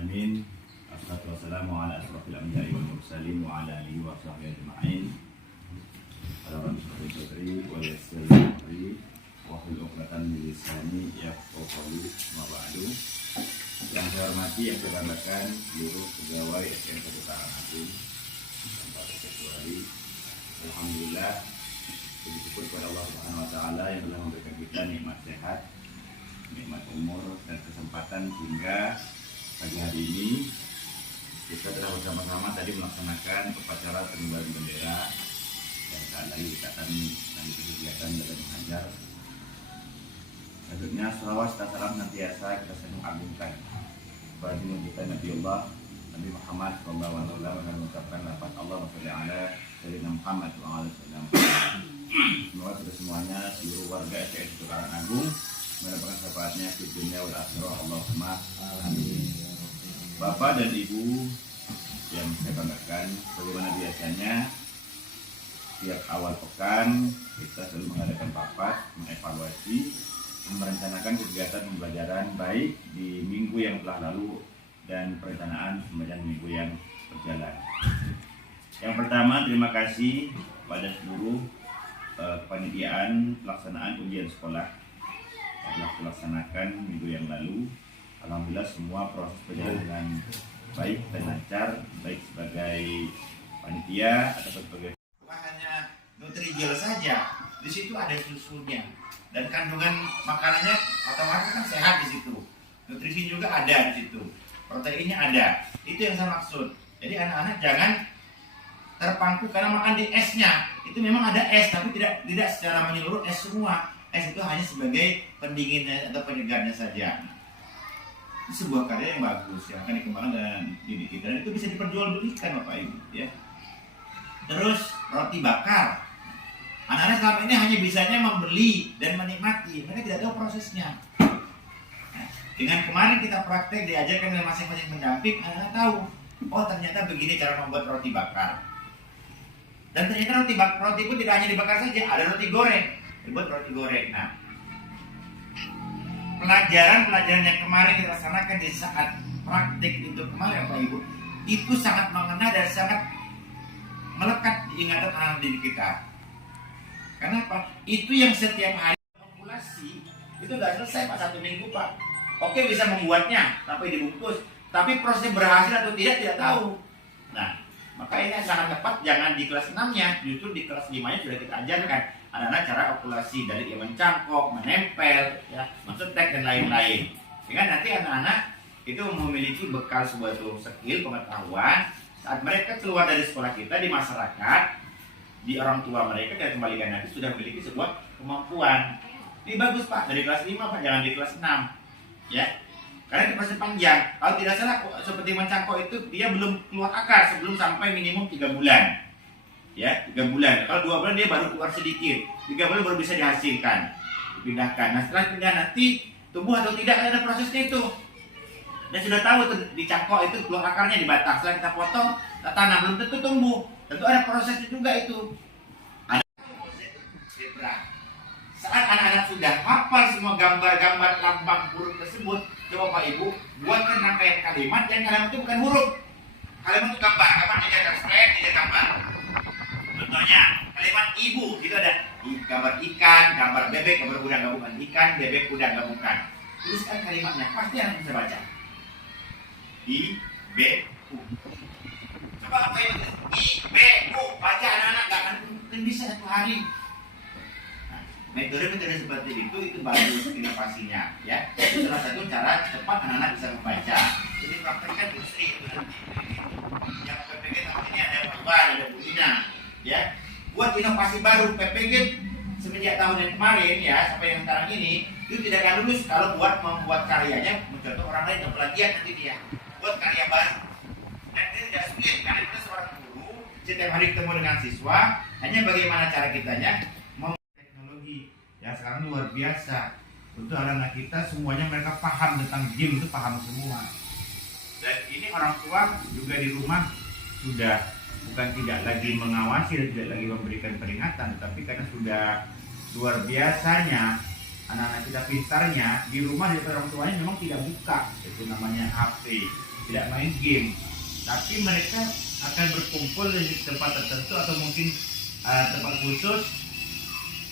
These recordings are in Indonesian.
alamin. Assalatu wassalamu ala asrofil anbiya'i wal mursalin wa ala alihi wa sahbihi ajma'in. Alhamdulillah sadri wa yassir li amri wa hlul 'uqdatam min lisani yafqahu qawli. Ma ba'du. Yang saya hormati, yang saya banggakan seluruh pegawai SDM Kejaksaan Agung tanpa terkecuali. Alhamdulillah, puji syukur kepada Allah Subhanahu wa taala yang telah memberikan kita nikmat sehat, nikmat umur dan kesempatan sehingga pagi hari ini kita telah bersama-sama tadi melaksanakan upacara pengibaran bendera dan saat lagi kita akan lanjutkan kegiatan dalam mengajar. Selanjutnya selawat serta salam senantiasa kita selalu agungkan kepada kita Nabiullah Nabi Muhammad SAW dan mengucapkan lafaz Allahumma sholli ala sayyidina Muhammad wa ala sayyidina Muhammad. Semoga kita semuanya seluruh warga SDM Kejaksaan Agung mendapatkan syafaatnya di dunia wal akhirah. Allahumma amin. Bapak dan Ibu yang saya banggakan, bagaimana biasanya tiap awal pekan kita selalu mengadakan rapat, mengevaluasi, merencanakan kegiatan pembelajaran baik di minggu yang telah lalu dan perencanaan sepanjang minggu yang berjalan. Yang pertama, terima kasih pada seluruh kepanitiaan pelaksanaan ujian sekolah yang telah dilaksanakan minggu yang lalu. Alhamdulillah semua proses berjalan dengan baik dan lancar, baik sebagai panitia atau sebagai hanya Nutrijel saja. Di situ ada susunya dan kandungan makanannya otomatis kan sehat di situ. Nutrisi juga ada di situ, proteinnya ada. Itu yang saya maksud. Jadi anak-anak jangan terpaku karena makan di esnya. Itu memang ada es, tapi tidak secara menyeluruh es semua. Es itu hanya sebagai pendinginnya atau penyegarnya saja. Itu sebuah karya yang bagus yang akan dikembangkan dan dididik, dan itu bisa diperjualbelikan Bapak Ibu ya. Terus roti bakar. Anak-anak selama ini hanya bisanya membeli dan menikmati, mereka tidak tahu prosesnya. Nah, dengan kemarin kita praktek diajarkan oleh masing-masing pendamping, anak-anak tahu, oh ternyata begini cara membuat roti bakar. Dan ternyata roti pun tidak hanya dibakar saja, ada roti goreng, dibuat roti goreng. Nah, pelajaran yang kemarin kita laksanakan di saat praktek itu kemarin Bapak Ibu, itu sangat mengena dan sangat melekat di ingatan anak didik kita. Kenapa? Itu yang setiap hari populasi itu nggak selesai Pak 1 minggu Pak. Oke bisa membuatnya, tapi dibungkus, tapi prosesnya berhasil atau tidak tahu. Nah, maka ini sangat tepat, jangan di kelas 6-nya, justru di kelas 5-nya sudah kita ajarkan anak-anak cara okulasi dari dia mencangkok, menempel, ya, mencetek dan lain-lain. Sehingga nanti anak-anak itu memiliki bekal sebuah skill, pengetahuan saat mereka keluar dari sekolah kita di masyarakat, di orang tua mereka dan kembalikan nanti sudah memiliki sebuah kemampuan. Ini bagus Pak, dari kelas 5 Pak, jangan di kelas 6 ya. Karena itu proses panjang. Kalau tidak salah seperti mencangkok itu dia belum keluar akar sebelum sampai minimum 3 bulan. Ya, 3 bulan. Kalau 2 bulan dia baru keluar sedikit. 3 bulan baru bisa dihasilkan, dipindahkan. Nah, setelah pindah nanti tumbuh atau tidak ada prosesnya itu. Dan sudah tahu tuh dicangkok itu keluar akarnya di batang. Setelah kita potong, kita tanam belum tentu tumbuh. Tentu ada prosesnya juga itu. Ada zebra. Saat anak-anak sudah hafal semua gambar-gambar lambang huruf tersebut, coba Pak Ibu buatkan rangkaian kalimat yang kalimat itu bukan huruf. Kalimat itu gambar, dia translate, dia gambar. Contohnya, kalimat ibu itu ada gambar ikan, gambar bebek, gambar kuda gabungan ikan, bebek, kuda gabungan. Tuliskan kalimatnya, pasti anak bisa baca. I-B-U. Coba apa itu? I-B-U. Baca anak-anak gak akan mungkin bisa 1 hari. Nah, metode-metode seperti itu bagus inovasinya ya. Itu salah satu cara cepat anak-anak bisa membaca. Jadi praktekkan industri itu nanti. Yang PPG namanya ada perubahan, ada bunyinya ya. Buat inovasi baru PPG semenjak tahun yang kemarin ya sampai yang sekarang ini itu tidak akan lulus kalau membuat karyanya mencontoh orang lain yang plagiat nanti dia buat karya baru. Dan itu tidak sulit karena kita seorang guru setiap hari ketemu dengan siswa, hanya bagaimana cara kitanya membuat teknologi yang sekarang luar biasa. Untuk anak-anak kita semuanya mereka paham tentang game, itu paham semua. Dan ini orang tua juga di rumah sudah bukan tidak lagi mengawasi dan tidak lagi memberikan peringatan, tapi karena sudah luar biasanya anak-anak kita pintarnya di rumah dari orang tuanya memang tidak buka itu namanya HP, tidak main game, tapi mereka akan berkumpul di tempat tertentu atau mungkin tempat khusus,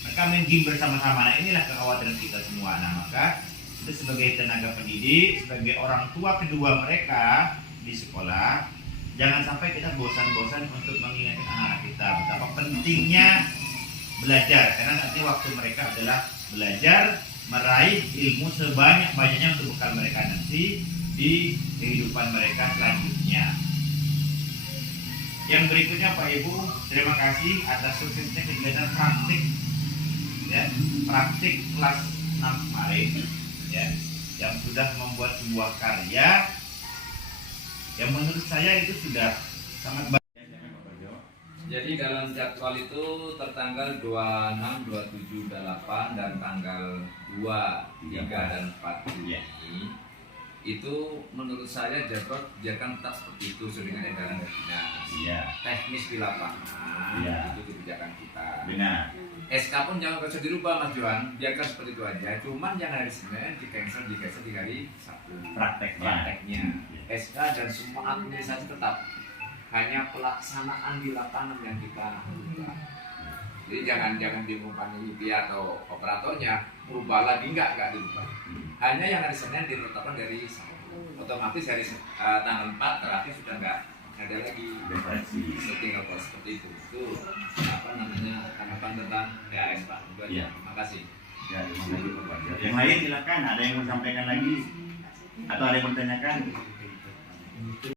mereka main game bersama-sama. Nah, inilah kekhawatiran kita semua. Nah, maka kita sebagai tenaga pendidik, sebagai orang tua kedua mereka di sekolah, jangan sampai kita bosan-bosan untuk mengingatkan anak-anak kita betapa pentingnya belajar, karena nanti waktu mereka adalah belajar, meraih ilmu sebanyak-banyaknya untuk bekal mereka nanti di kehidupan mereka selanjutnya. Yang berikutnya Pak Ibu, terima kasih atas suksesnya kegiatan praktik, ya, praktik kelas 6 kemarin, ya, yang sudah membuat sebuah karya yang menurut saya itu sudah sangat baik. Jadi dalam jadwal itu tertanggal 26, 27, 28 dan tanggal 2, 3 dan 4 Juli ini, itu menurut saya jadwal biarkan tetap seperti itu sesuai dengan edaran dari dinas. Iya. Teknis di lapangan, Iya. itu kebijakan kita. Benar. SK pun jangan bisa dirubah Mas Johan, biarkan seperti itu aja. Cuman jangan hari Senin digeser di hari Sabtu. Prakteknya. SK dan semua administrasi tetap. Hanya pelaksanaan di lapangan yang kita ubah. Jadi jangan diumumkan IP atau operatornya berubah lagi, enggak dirubah. Hanya yang hari Senin ditetapkan dari Sabtu. Otomatis hari tanggal 4 terakhir sudah enggak ada lagi tinggal seperti itu. Itu apa namanya tanggapan tentang PAS Pak. Itu aja. Ya. Terima kasih. Ya, terima kasih Pak Bajo. Yang lain silakan, ada yang mau sampaikan lagi atau ada yang mau tanyakan?